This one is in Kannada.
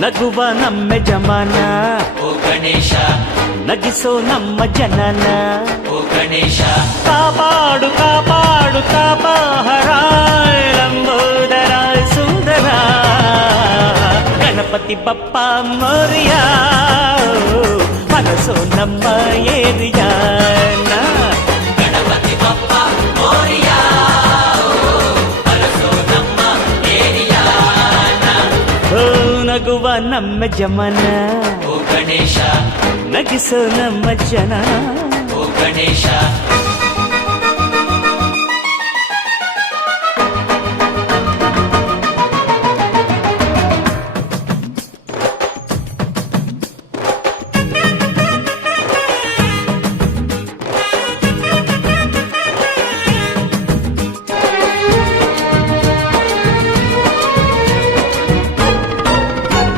ನಗುವ ನಮ್ಮ ಜಮಾನ ಓ ಗಣೇಶ ನಗಿಸೋ ನಮ್ಮ ಜನನ ಓ ಗಣೇಶ ಕಾಪಾಡು ಕಾಪಾಡು ತಾಪಹರ ಲಂಬೋದರ ಸುಂದರ ಗಣಪತಿ ಬಪ್ಪ ಮೋರಿಯ ಮನಸೋ ನಮ್ಮ ಏರಿಯಾನ ಗಣಪತಿ ಬಪ್ಪ ಮೋರಿಯ ಅರಸೋ ನಮ್ಮ ಏರಿಯಾನ ಓ ನಗುವ ನಮ್ಮ ಜಮನ ಓ ಗಣೇಶ ನಗಿಸೋ ನಮ್ಮ ಜನ ಓ ಗಣೇಶ